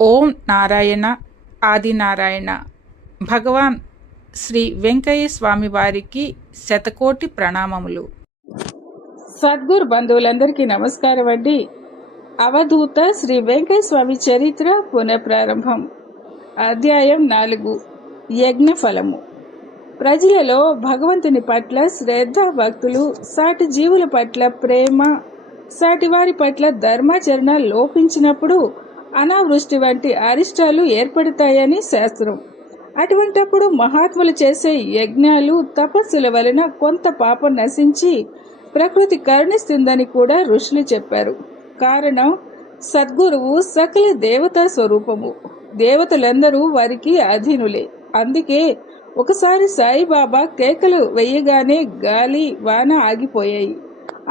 ఓం నారాయణ ఆదినారాయణ. భగవాన్ శ్రీ వెంకయ్య స్వామి వారికి శతకోటి ప్రణామములు. సద్గురు బంధువులందరికీ నమస్కారం అండి. అవధూత శ్రీ వెంకయ్య స్వామి చరిత్ర పునఃప్రారంభం. అధ్యాయం 4. యజ్ఞ ఫలము. ప్రజలలో భగవంతుని పట్ల శ్రద్ధ భక్తులు, సాటి జీవుల పట్ల ప్రేమ, సాటి వారి పట్ల ధర్మాచరణ లోపించినప్పుడు అనావృష్టి వంటి అరిష్టాలు ఏర్పడతాయని శాస్త్రం. అటువంటప్పుడు మహాత్ములు చేసే యజ్ఞాలు, తపస్సుల వలన కొంత పాపం నశించి ప్రకృతి కరుణిస్తుందని కూడా ఋషులు చెప్పారు. కారణం, సద్గురువు సకల దేవతా స్వరూపము. దేవతలందరూ వారికి అధీనులే. అందుకే ఒకసారి సాయిబాబా కేకలు వెయ్యగానే గాలి వాన ఆగిపోయాయి.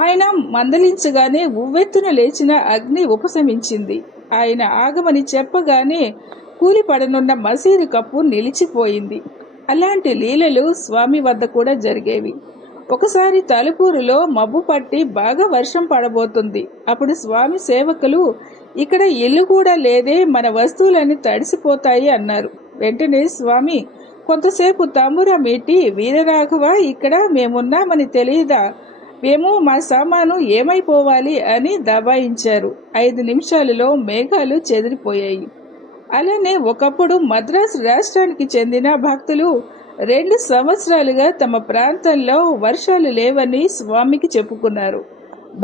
ఆయన మందలించగానే ఉవ్వెత్తున లేచిన అగ్ని ఉపశమించింది. ఆయన ఆగమని చెప్పగానే కూలిపడనున్న మసీదు కప్పు నిలిచిపోయింది. అలాంటి లీలలు స్వామి వద్ద కూడా జరిగేవి. ఒకసారి తలుపూరులో మబ్బు పట్టి బాగా వర్షం పడబోతుంది. అప్పుడు స్వామి సేవకులు, ఇక్కడ ఇల్లు కూడా లేదే, మన వస్తువులన్నీ తడిసిపోతాయి అన్నారు. వెంటనే స్వామి కొంతసేపు తంబుర మీటి, వీరరాఘవ, ఇక్కడ మేమున్నామని తెలియదా? మేము మా సామాను ఏమైపోవాలి అని దబాయించారు. 5 నిమిషాలలో మేఘాలు చెదిరిపోయాయి. అలానే ఒకప్పుడు మద్రాసు రాష్ట్రానికి చెందిన భక్తులు 2 సంవత్సరాలుగా తమ ప్రాంతంలో వర్షాలు లేవని స్వామికి చెప్పుకున్నారు.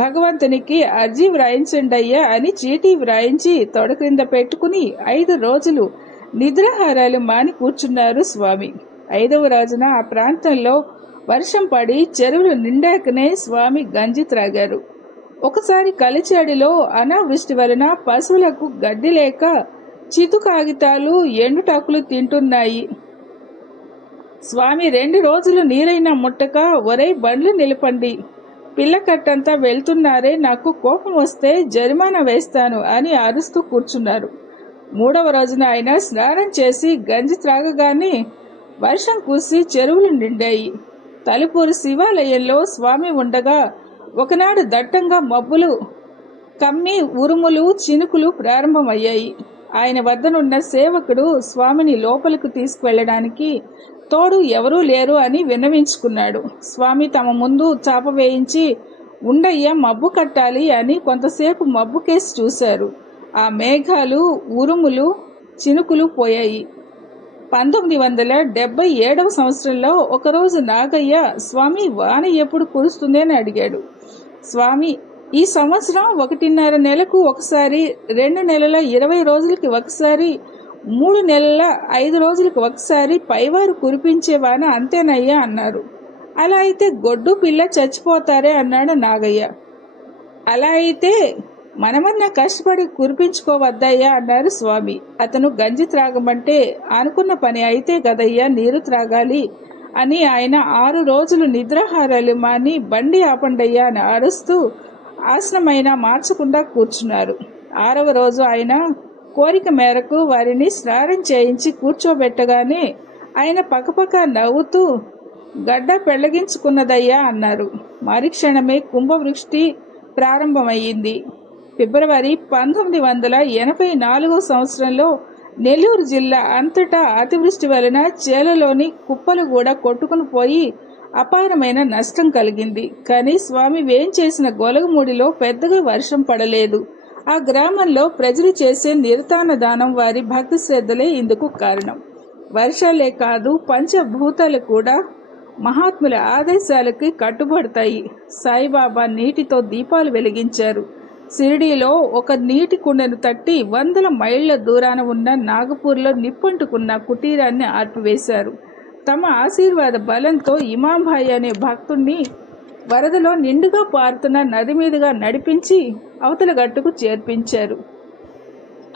భగవంతునికి అర్జీ వ్రాయించండయ్యా అని చీటీ వ్రాయించి తొడ క్రింద పెట్టుకుని 5 రోజులు నిద్రాహారాలు మాని కూర్చున్నారు స్వామి. 5వ రోజున ఆ ప్రాంతంలో వర్షం పడి చెరువులు నిండాకనే స్వామి గంజి త్రాగారు. ఒకసారి కలిచాడిలో అనావృష్టి వలన పశువులకు గడ్డి లేక చితు కాగితాలు, ఎండుటాకులు తింటున్నాయి. స్వామి 2 రోజులు నీరైనా ముట్టక, ఒరై బండ్లు నిలపండి, పిల్లకట్టంతా వెళ్తున్నారే, నాకు కోపం వస్తే జరిమానా వేస్తాను అని అరుస్తూ కూర్చున్నారు. 3వ రోజున ఆయన స్నానం చేసి గంజి త్రాగగానే వర్షం కురిసి చెరువులు నిండాయి. తలుపూరు శివాలయంలో స్వామి ఉండగా ఒకనాడు దట్టంగా మబ్బులు కమ్మి ఉరుములు, చినుకులు ప్రారంభమయ్యాయి. ఆయన వద్దనున్న సేవకుడు స్వామిని లోపలికి తీసుకువెళ్ళడానికి తోడు ఎవరూ లేరు అని విన్నవించుకున్నాడు. స్వామి తమ ముందు చాప వేయించి, ఉండయ్య, మబ్బు కట్టాలి అని కొంతసేపు మబ్బు కేసి చూశారు. ఆ మేఘాలు, ఉరుములు, చినుకులు పోయాయి. 1977వ సంవత్సరంలో ఒకరోజు నాగయ్య, స్వామి వాన ఎప్పుడు కురుస్తుంది అని అడిగాడు. స్వామి, ఈ సంవత్సరం 1.5 నెలకు ఒకసారి, 2 నెలల 20 రోజులకి ఒకసారి, 3 నెలల 5 రోజులకి ఒకసారి పైవారు కురిపించే వాన అంతేనయ్యా అన్నారు. అలా అయితే గొడ్డు పిల్ల చచ్చిపోతారే అన్నాడు నాగయ్య. అలా అయితే మనమన్నా కష్టపడి కురిపించుకోవద్దయ్యా అన్నారు స్వామి. అతను గంజి త్రాగమంటే అనుకున్న పని అయితే గదయ్యా, నీరు త్రాగాలి అని ఆయన 6 రోజులు నిద్రాహారాలు మాని బండి ఆపండయ్యా అని అరుస్తూ ఆసనమైనా మార్చకుండా కూర్చున్నారు. 6వ రోజు ఆయన కోరిక మేరకు వారిని స్నానం చేయించి కూర్చోబెట్టగానే ఆయన పక్కపక్క నవ్వుతూ, గడ్డ పెళ్లగించుకున్నదయ్యా అన్నారు. మరుక్షణమే కుంభవృష్టి ప్రారంభమయ్యింది. ఫిబ్రవరి 1984 సంవత్సరంలో నెల్లూరు జిల్లా అంతటా అతివృష్టి వలన చేలలోని కుప్పలు కూడా కొట్టుకుని పోయి అపారమైన నష్టం కలిగింది. కానీ స్వామి వేంచేసిన గొలగమూడిలో పెద్దగా వర్షం పడలేదు. ఆ గ్రామంలో ప్రజలు చేసే నిరతాన దానం, వారి భక్తి శ్రద్ధలే ఇందుకు కారణం. వర్షాలే కాదు, పంచభూతాలు కూడా మహాత్ముల ఆదేశాలకి కట్టుబడతాయి. సాయిబాబా నీటితో దీపాలు వెలిగించారు. షిరిడీలో ఒక నీటి కుండను తట్టి 100 మైళ్ళ దూరాన ఉన్న నాగపూర్లో నిప్పంటుకున్న కుటీరాన్ని ఆర్పివేశారు. తమ ఆశీర్వాద బలంతో ఇమాంభాయి అనే భక్తుణ్ణి వరదలో నిండుగా పారుతున్న నది మీదుగా నడిపించి అవతల గట్టుకు చేర్పించారు.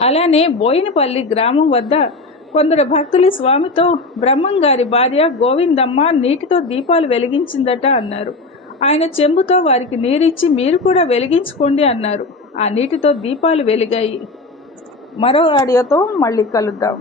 అలానే బోయినపల్లి గ్రామం వద్ద కొందరు భక్తులు స్వామితో, బ్రహ్మంగారి భార్య గోవిందమ్మ నీటితో దీపాలు వెలిగించిందట అన్నారు. ఆయన చెంబుతో వారికి నీరిచ్చి, మీరు కూడా వెలిగించుకోండి అన్నారు. ఆ నీటితో దీపాలు వెలిగాయి. మరో ఆడియోతో మళ్ళీ కలుద్దాం.